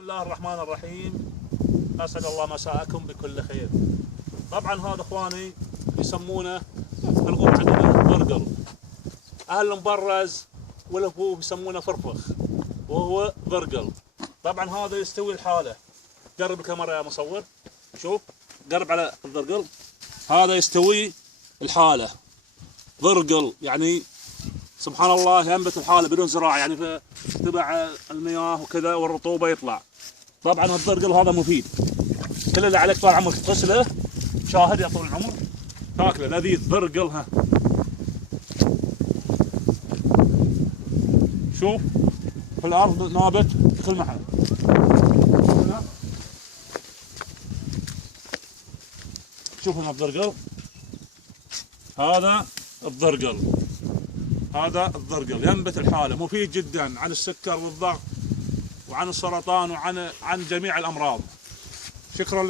بسم الله الرحمن الرحيم. أسعد الله مساءكم بكل خير. طبعا هذا اخواني يسمونه الغور عندنا برقل، اهل المبرز والابوه يسمونه فرفخ وهو برقل. طبعا هذا يستوي الحاله. قرب الكاميرا يا مصور، شوف قرب على الذرقل. هذا يستوي الحاله ذرقل، يعني سبحان الله ينبت الحاله بدون زراعه، يعني تبع المياه وكذا والرطوبه يطلع. طبعا الذرقل هذا مفيد، كل اللي عليك طال عمرك تغسله، شاهد يا طول العمر، تاكله لذيذ ذرقل. ها شوف في الارض نابت في كل محل. شوف هنا الذرقل، هذا الذرقل، هذا الذرقل ينبت الحاله، مفيد جدا عن السكر والضغط وعن السرطان وعن جميع الامراض. شكرا.